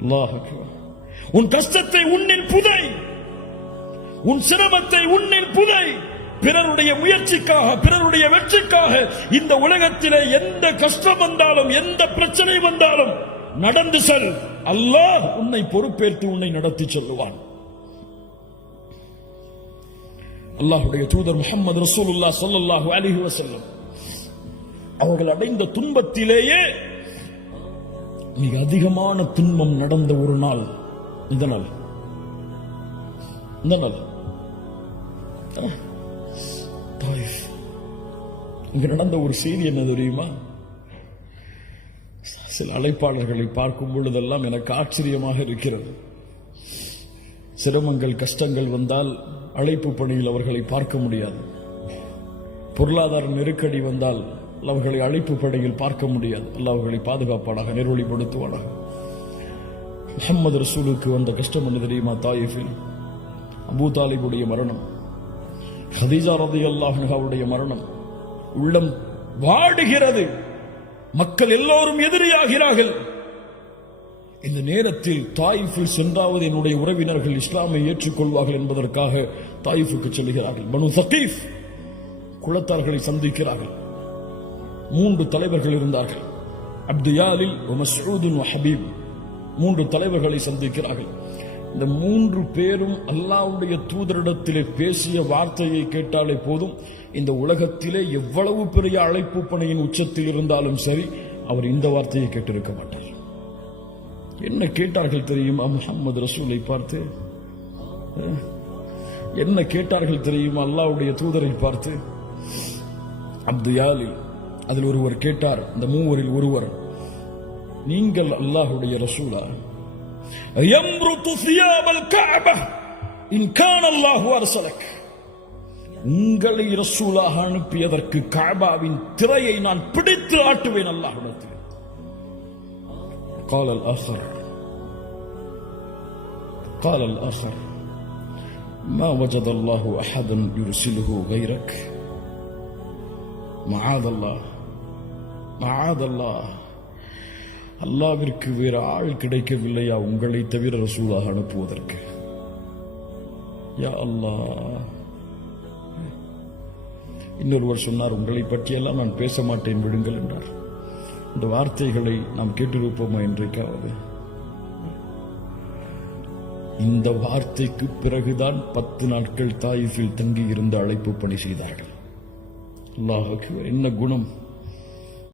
அல்லாஹ் அக்பர். உன் கஷ்டத்தை உன்னில் புதை, உன் சிரமத்தை உன்னில் புதை. பிறருடைய முயற்சிக்காக, பிறருடைய வெற்றிக்காக இந்த உலகத்திலே எந்த கஷ்டம் வந்தாலும், எந்த பிரச்சனை வந்தாலும் நடந்து செல். அல்லாஹ் உன்னை பொறுப்பேற்று உன்னை நடத்தி செல்லுவான். அல்லாஹ்வுடைய தூதர் முஹம்மது ரசூலுல்லாஹ் ஸல்லல்லாஹு அலைஹி வஸல்லம் அவர்கள் அடைந்த துன்பத்திலேயே மிக அதிகமான துன்பம் நடந்த ஒரு நாள் இந்த நாள். தாயிஃப். இங்க நடந்த ஒரு செய்தி என்ன தெரியுமா? சில அழைப்பாளர்களை பார்க்கும் பொழுதெல்லாம் எனக்கு ஆச்சரியமாக இருக்கிறது. சிரமங்கள், கஷ்டங்கள் வந்தால் அழைப்பு பணியில் அவர்களை பார்க்க முடியாது. பொருளாதார நெருக்கடி வந்தால் அவர்களை அழைப்பு பணியில் பார்க்க முடியாது. அல்லாஹ் அவர்களை பாதுகாப்பானாக, நெருவழிப்படுத்துவானாக. முஹம்மது ரசூலுக்கு வந்த கஷ்டம் என்ன தெரியுமா? தாயிஃபில் அபூ தாலிபுடைய மரணம், ஹதீஜா ரலியல்லாஹு அன்ஹாவுடைய மரணம். உள்ளம் வாடுகிறது. மக்கள் எல்லோரும் எதிரியாகிறார்கள். இந்த நேரத்தில் தாயிஃபில் சென்றாவது என்னுடைய உறவினர்கள் இஸ்லாமை ஏற்றுக்கொள்வார்கள் என்பதற்காக தாயிஃபுக்கு செல்கிறார்கள். பனு ஸகீஃப் குலத்தார்களை சந்திக்கிறார்கள். 3 தலைவர்கள் இருந்தார்கள். அப்துயாலில், மஸ்ஊத், ஹபீப். 3 தலைவர்களை சந்திக்கிறார்கள். இந்த 3 பேரும் அல்லாஹ்வுடைய தூதரிடத்திலே பேசிய வார்த்தையை கேட்டாலே போதும், இந்த உலகத்திலே எவ்வளவு பெரிய அழைப்பு பணியின் உச்சத்தில் இருந்தாலும் சரி, அவர் இந்த வார்த்தையை கேட்டிருக்க மாட்டார். என்ன கேட்டார்கள் தெரியுமா? முஹம்மது ரசூலை பார்த்து என்ன கேட்டார்கள் தெரியுமா? அல்லாஹ்வுடைய தூதரை பார்த்து. அப்துயாலில் அதில் ஒருவர் கேட்டார், இந்த 3 ஒருவர், நீங்கள் அல்லாஹ்வுடைய ரசூலா? யம்ருது சியாபல் கஅபா இன் கான அல்லாஹு அர்ஸலக். உங்களை ரசூலாக அனுப்பியதற்கு கஅபாவின் திரையை நான் பிடித்து ஆட்டுவேன் அல்லாஹ்விடத்தில். قال الآخر ما وجد الله أحدا يرسله غيرك. معاذ الله. அல்லாஹ்விற்கு வேறு ஆள் கிடைக்கவில்லையா உங்களை தவிர ரசூலாக அனுப்புவதற்கு? யா அல்லாஹ். இன்னொருவர் சொன்னார், உங்களை பற்றியெல்லாம் நான் பேச மாட்டேன், விடுங்கள் என்றார். இந்த வார்த்தைகளை நாம் கேட்டிருப்போமா என்றைக்காவது? இந்த வார்த்தைக்கு பிறகுதான் 10 நாட்கள் தாயிஃபில் தங்கி இருந்த அழைப்பு பணி செய்தார்கள். அல்லாஹ் அக்பர். என்ன குணம்!